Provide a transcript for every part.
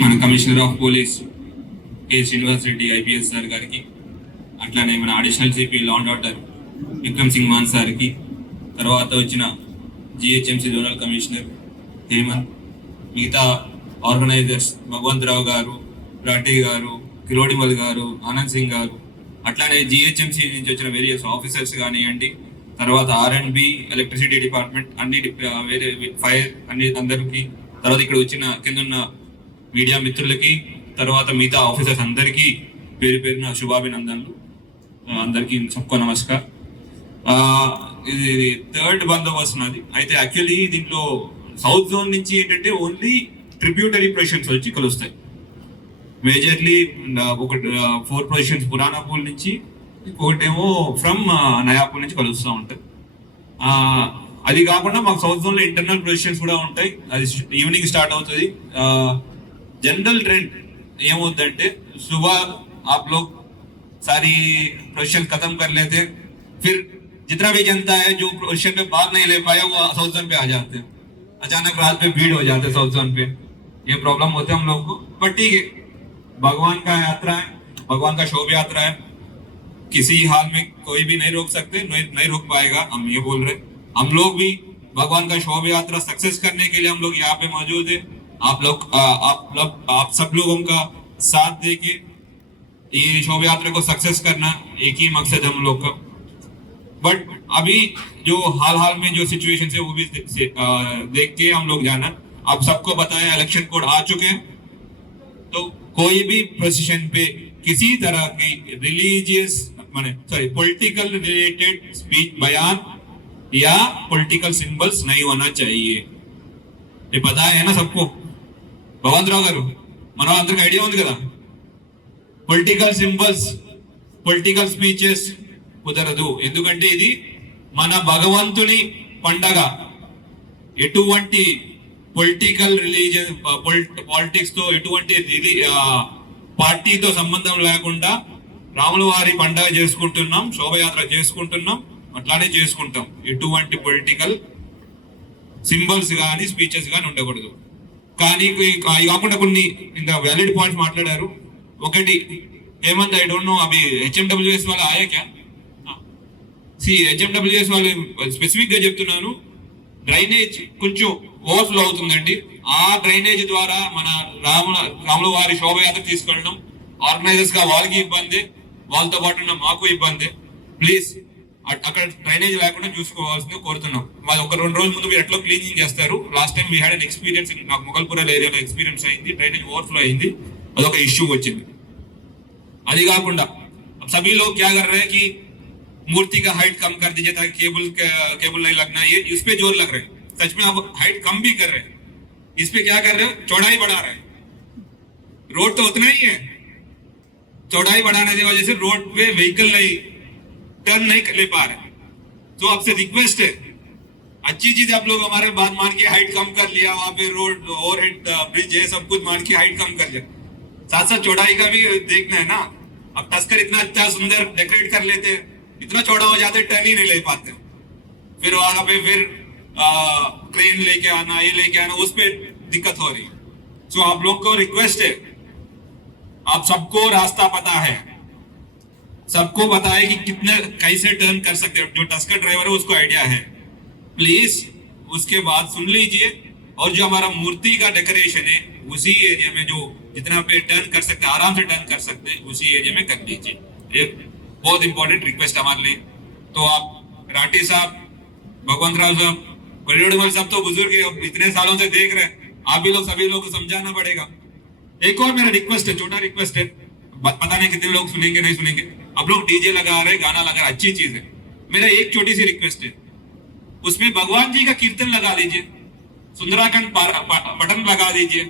మన commissioner of police K Srinivas Reddy IPS sir గారికి, అట్లానే మన additional CP law and order Vikram Singh Mann సార్కి, తర్వాత వచ్చిన జిహెచ్ఎంసీ జోనల్ కమిషనర్ హేమంత్, మిగతా ఆర్గనైజర్స్ భగవంతరావు గారు, రాఠీ గారు, కిరోడిమల్ గారు, ఆనంద్ సింగ్ గారు, అట్లానే జిహెచ్ఎంసీ నుంచి వచ్చిన వేరియస్ ఆఫీసర్స్ కానివ్వండి, తర్వాత ఆర్ఎండ్బి, ఎలక్ట్రిసిటీ డిపార్ట్మెంట్, అన్ని వేరే ఫైర్ అన్ని అందరికీ, తర్వాత ఇక్కడ వచ్చిన కింద ఉన్న మీడియా మిత్రులకి, తర్వాత మిగతా ఆఫీసర్స్ అందరికీ పేరు పేరున శుభాభినందనలు. అందరికీ సబ్కో నమస్కార్. ఇది థర్డ్ బందోబస్తు నాది. అయితే యాక్చువల్లీ దీంట్లో సౌత్ జోన్ నుంచి ఏంటంటే ఓన్లీ ట్రిబ్యూటరీ పొజిషన్స్ వచ్చి కలుస్తాయి. మేజర్లీ ఒక 4 పొజిషన్స్ పురాణాపూల్ నుంచి, ఇంకొకటేమో ఫ్రమ్ నయాపూల్ నుంచి కలుస్తూ ఉంటాయి. అది కాకుండా మాకు సౌత్ జోన్ లో ఇంటర్నల్ పొజిషన్స్ కూడా ఉంటాయి. అది ఈవినింగ్ స్టార్ట్ అవుతుంది. जनरल ट्रेंड ఏమవుతుందంటే सुबह आप लोग सारी प्रोफेशन खत्म कर लेते, फिर जितना भी जनता है जो प्रोफेशन पे भाग नहीं ले पाया वो साउथ जोन पे आ जाते हैं. अचानक रात में भीड़ हो जाते हैं साउथ जोन पे. ये प्रॉब्लम होते हैं हम लोग को, पर ठीक है, भगवान का यात्रा है, भगवान का शोभ यात्रा है, किसी हाल में कोई भी नहीं रोक सकते, नहीं रोक पाएगा. हम ये बोल रहे, हम लोग भी भगवान का शोभ यात्रा सक्सेस करने के लिए हम लोग यहाँ पे मौजूद है. आप सब लोगों का साथ देके ये शोभा यात्रा को सक्सेस करना एक ही मकसद हम लोग का. बट अभी जो हाल में जो सिचुएशन है वो भी देख के हम लोग जाना. आप सबको बताया इलेक्शन कोड आ चुके हैं, तो कोई भी प्रोसेशन पे किसी तरह की रिलीजियस पॉलिटिकल रिलेटेड स्पीच, बयान या पॉलिटिकल सिंबल्स नहीं होना चाहिए. ये पता है ना सबको. భగవంతరావు గారు, మన అందరికి ఐడియా ఉంది కదా, పొలిటికల్ సింబల్స్, పొలిటికల్ స్పీచెస్ కుదరదు. ఎందుకంటే ఇది మన భగవంతుని పండగ. ఎటువంటి పొలిటికల్ రిలీజియన్ పాలిటిక్స్ తో, ఎటువంటి పార్టీతో సంబంధం లేకుండా రాముల వారి పండగ చేసుకుంటున్నాం, శోభయాత్ర చేసుకుంటున్నాం, అట్లానే చేసుకుంటాం. ఎటువంటి పొలిటికల్ సింబల్స్ కానీ స్పీచెస్ కానీ ఉండకూడదు. కానీ అవి కాకుండా కొన్ని ఇంకా వ్యాలిడ్ పాయింట్స్ మాట్లాడారు. ఒకటి, हेमंत, आई डोंट नो अभी HMWS वाला आया क्या? HMWS వాళ్ళు స్పెసిఫిక్ గా చెప్తున్నాను, డ్రైనేజ్ కొంచెం ఓవర్ఫ్లో అవుతుందండి. ఆ డ్రైనేజ్ ద్వారా మన రాముల వారి శోభయాత్ర తీసుకెళ్ళడం ఆర్గనైజర్స్ గా వాళ్ళకి ఇబ్బంది, వాళ్ళతో పాటు ఉన్న మాకు ఇబ్బంది. ప్లీజ్ అక్కడ డ్రైనేజ్ లేకుండా చూసుకోవాల్సిందిగా కోరుతున్నాం. వాళ్ళు ఒక 2 రోజుల ముందు మీరు ఎట్లా క్లీనింగ్ చేస్తారు. Last time we had an experience, నాకు మొగల్పురం ఏరియాలో ఎక్స్పీరియన్స్ అయింది, డ్రైనేజ్ ఓవర్ఫ్లో అయింది, అదొక ఇష్యూ వచ్చింది. అది కాకుండా सभी लोग क्या कर रहे हैं कि मूर्ति का हाइट कम कर दीजिए ताकि केबल नहीं लगना, ये इस पे जोर लग रहे हैं. सच में आप हाइट कम भी कर रहे हैं, इस पे क्या कर रहे हो, चौड़ाई बढ़ा रहे हैं. रोड तो उतना ही है, चौड़ाई बढ़ाने की वजह से रोड पे व्हीकल नहीं टर्न नहीं ले पा रहे. तो आपसे रिक्वेस्ट है, अच्छी चीज आप लोग हमारे बात मान के हाइट कम कर लिया, वहां पे रोड ओवरहेड ब्रिज है, सब कुछ मान के हाइट कम कर लिया, साथ साथ चौड़ाई का भी देखना है ना. अब तस्कर इतना अच्छा सुंदर डेकोरेट कर लेते, इतना चौड़ा हो जाते, टर्न ही नहीं ले पाते. फिर वहां पे फिर क्रेन लेके आना, ये लेके आना, उस पर दिक्कत हो रही. सो आप लोग को रिक्वेस्ट है, आप सबको रास्ता पता है, सबको पता है कि कितने कैसे टर्न कर सकते हैं. जो टस्कर ड्राइवर है उसको आइडिया है. प्लीज उसके बाद सुन लीजिए. और जो हमारा मूर्ति का डेकोरेशन है उसी एरिया में जो जितना पे टर्न कर सकते हैं, आराम से टर्न कर सकते हैं, उसी एरिया में कर लीजिए. एक बहुत इंपॉर्टेंट रिक्वेस्ट हमारे लिए. तो आप राठी साहब, भगवंतराव साहब, कोरिडोर साहब तो बुजुर्ग है, इतने सालों से देख रहे हैं, आप भी लोग सभी लोग को समझाना पड़ेगा. एक और मेरा रिक्वेस्ट है, छोटा रिक्वेस्ट है, पता नहीं कितने लोग सुनेंगे नहीं सुनेंगे. आप लोग डीजे लगा रहे, गाना लगा रहे, अच्छी चीज है. मेरा एक छोटी सी रिक्वेस्ट है, उसमें भगवान जी का कीर्तन लगा लीजिए, सुंदराखंड बटन लगा दीजिए.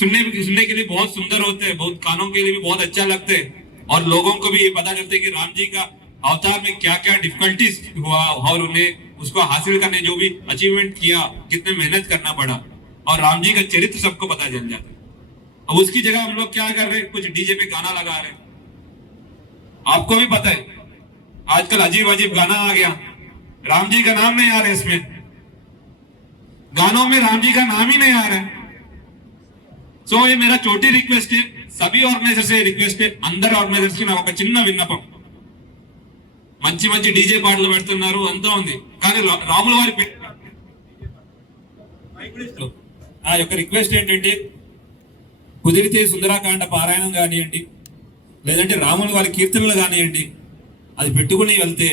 सुनने के लिए बहुत सुंदर होते हैं, बहुत कानों के लिए भी बहुत अच्छा लगते हैं, और लोगों को भी ये पता चलता है कि राम जी का अवतार में क्या क्या डिफिकल्टीज हुआ और उन्हें उसको हासिल करने जो भी अचीवमेंट किया, कितने मेहनत करना पड़ा, और राम जी का चरित्र सबको पता चल जाता है. अब उसकी जगह हम लोग क्या कर रहे हैं, कुछ डीजे पे गाना लगा रहे हैं. आपको भी पता है आजकल अजीब अजीब गाना आ गया, राम जी का नाम नहीं आ रहा है, इसमें गानों में राम जी का नाम ही नहीं आ रहा है. సో ये मेरा छोटी रिक्वेस्ट है, सभी ऑर्गेनाइजर से रिक्वेस्ट है, అందరు ఆర్గనైజర్స్ కి నాకు ఒక చిన్న విన్నపం. మంచి మంచి డీజే పాటలు పెడుతున్నారు, అంతా ఉంది, కానీ రాముల వారి ఆ యొక్క రిక్వెస్ట్ ఏంటంటే కుదిరితే సుందరాకాండ పారాయణం కానివ్వండి, లేదంటే రాముల వారి కీర్తనలు కానివ్వండి, అది పెట్టుకుని వెళ్తే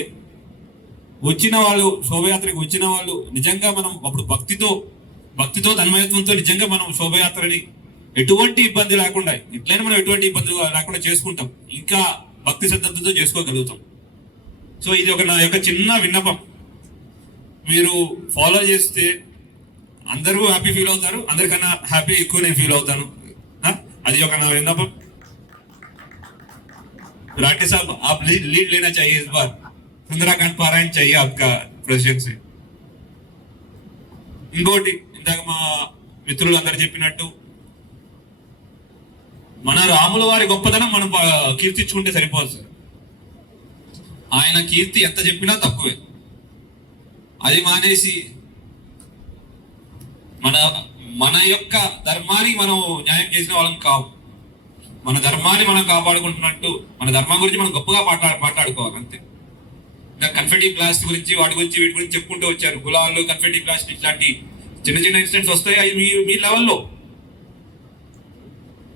వచ్చిన వాళ్ళు, శోభయాత్రకు వచ్చిన వాళ్ళు నిజంగా మనం అప్పుడు భక్తితో తన్మయత్వంతో నిజంగా మనం శోభయాత్రని ఎటువంటి ఇబ్బంది లేకుండా, ఇట్లయినా మనం ఎటువంటి ఇబ్బంది లేకుండా చేసుకుంటాం, ఇంకా భక్తి శ్రద్ధతో చేసుకోగలుగుతాం. సో ఇది నా యొక్క చిన్న విన్నపం, మీరు ఫాలో చేస్తే అందరూ హ్యాపీ ఫీల్ అవుతారు, అందరికన్నా హ్యాపీ ఎక్కువ నేను ఫీల్ అవుతాను. అది ఒక నా విన్నపం. राठी साहब आप लीड लेना चाहिए इस बार, सुंदराकांड पारायण चाहिए आपका प्रेसिडेंट से. ఇంకోటి ఇందాక మా మిత్రులు అందరు చెప్పినట్టు మన రాముల వారి గొప్పతనం మనం కీర్తించుకుంటే సరిపోదు సార్. ఆయన కీర్తి ఎంత చెప్పినా తక్కువే. అది మానేసి మన యొక్క ధర్మానికి మనం న్యాయం చేసిన వాళ్ళం కావు. మన ధర్మాన్ని మనం కాపాడుకుంటున్నట్టు మన ధర్మం గురించి మనం గొప్పగా మాట్లాడుకోవాలి అంతే. కన్ఫెటీ బ్లాస్ట్ గురించి వాటి వీటి గురించి చెప్పుకుంటూ వచ్చారు. గులాలు, కన్ఫెటీ బ్లాస్ట్ ఇట్లాంటి చిన్న చిన్న ఇన్సిడెంట్స్ వస్తాయి. అవి మీ లెవెల్లో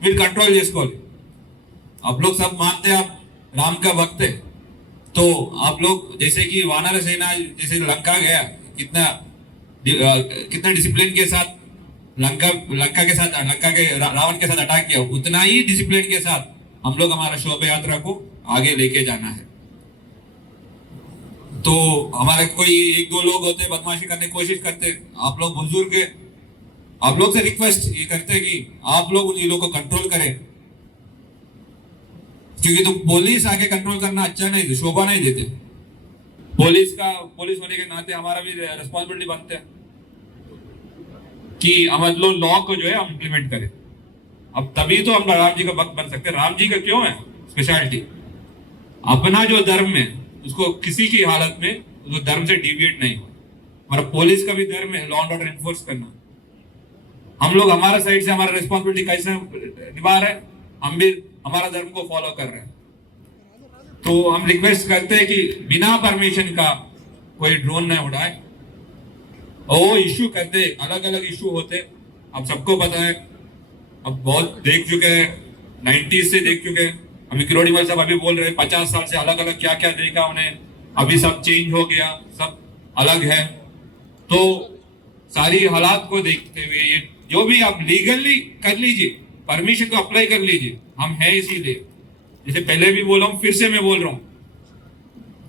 మీరు కంట్రోల్ చేసుకోవాలి. आप लोग सब मानते हैं आप राम का भक्त है, तो आप लोग जैसे कि वानर सेना जैसे लंका गया, कितना डिसिप्लिन के साथ लंका के रावण के साथ अटैक किया, उतना ही डिसिप्लिन के साथ हम लोग हमारा शोभा यात्रा को आगे लेके जाना है. तो हमारे कोई एक दो लोग होते बदमाशी करने की कोशिश करते, आप लोग बुजुर्ग है, आप लोग से रिक्वेस्ट ये करते कि आप लोग उन लोगों को कंट्रोल करें, क्योंकि तो पुलिस आके कंट्रोल करना अच्छा नहीं, शोभा नहीं देते. पुलिस होने के नाते हमारा भी रिस्पॉन्सिबिलिटी बनते हैं कि हम लोग लॉ को जो है हम इम्प्लीमेंट करें. अब तभी तो हम राम जी का भक्त बन सकते हैं. राम जी का क्यों है स्पेशलिटी, अपना जो धर्म है उसको किसी की हालत में उसको धर्म से डिविएट नहीं हो. हमारा पुलिस का भी धर्म है लॉ एंड ऑर्डर एनफोर्स करना. हम लोग हमारा साइड से हमारा रिस्पॉन्सिबिलिटी कैसे निभा रहे हैं, हम भी हमारा धर्म को फॉलो कर रहे हैं. तो हम रिक्वेस्ट करते हैं कि बिना परमिशन का कोई ड्रोन न उड़ाए. वो इश्यू करते, अलग अलग इश्यू होते, अब सबको पता है, अब बहुत देख चुके हैं, 90s से देख चुके हैं. अभी किरोड़ीमल साहब अभी बोल रहे हैं 50 साल से अलग अलग क्या क्या देखा उन्हें, अभी सब चेंज हो गया, सब अलग है. तो सारी हालात को देखते हुए ये जो भी आप लीगली कर लीजिए, परमिशन को अप्लाई कर लीजिए. हम हैं इसीलिए, जैसे पहले भी बोला हूं, फिर से मैं बोल रहा हूं,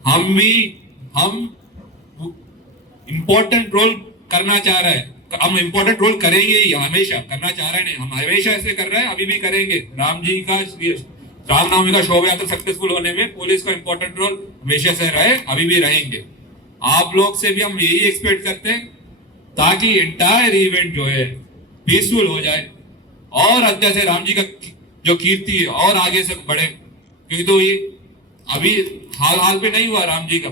हम इंपॉर्टेंट रोल करना चाह रहे हैं, हम इंपॉर्टेंट रोल करेंगे ही, हमेशा करना चाह रहे हैं, हम हमेशा ऐसे कर रहे हैं, अभी भी करेंगे. रामनवमी का शोभा यात्रा सक्सेसफुल होने में पुलिस का इंपॉर्टेंट रोल हमेशा से रहे, अभी भी रहेंगे. आप लोग से भी हम यही एक्सपेक्ट करते हैं ताकि एंटायर इवेंट जो है पीसफुल हो जाए और अच्छा से राम जी का जो कीर्ति है और आगे से बढ़े. क्योंकि तो ये अभी हाल पे नहीं हुआ, राम जी का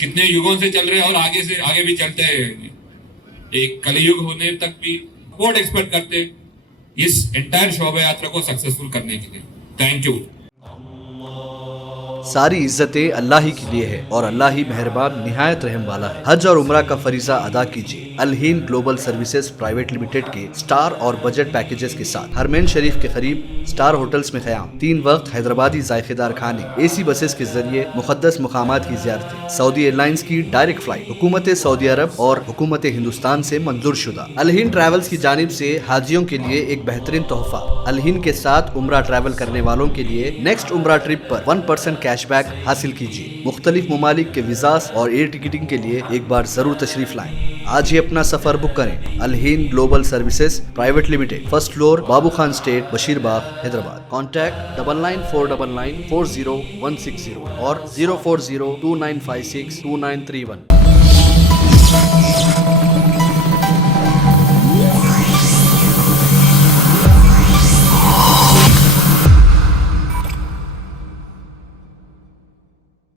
कितने युगों से चल रहे हैं और आगे भी चलते हैं. एक कलयुग होने तक भी बहुत एक्सपेक्ट करते हैं इस एंटायर शोभा यात्रा को सक्सेसफुल करने के लिए. Thank you. सारी इज्जतें अल्लाह ही के लिए है और अल्लाह ही मेहरबान निहायत रहम वाला है. हज और उम्रा का फरीजा अदा कीजिए अलहीन ग्लोबल सर्विसेज प्राइवेट लिमिटेड के स्टार और बजट पैकेजेस के साथ. हरमैन शरीफ के करीब स्टार होटल्स में क़याम, 3 वक्त हैदराबादी जायकेदार खाने, एसी बसेस के जरिए मुक़द्दस मुकामात की ज़ियारतें, सऊदी एयरलाइंस की डायरेक्ट फ्लाइट, हुकूमत सऊदी अरब और हुकूमत हिंदुस्तान से मंजूर शुदा. अलहीन ट्रैवल्स की जानिब से हाजियों के लिए एक बेहतरीन तोहफा. अलहीन के साथ उम्रा ट्रैवल करने वालों के लिए नेक्स्ट उम्रा ट्रिप पर 1% कैशबैक हासिल कीजिए. मुख्तलिफ ममालिक के वीज़ास और एयर टिकटिंग के लिए एक बार जरूर तशरीफ लाएं. आज ही अपना सफर बुक करें. Alheen global services private limited, first floor, Babu Khan state, Bashirbagh, Hyderabad. Contact 994999400160 और 0402956293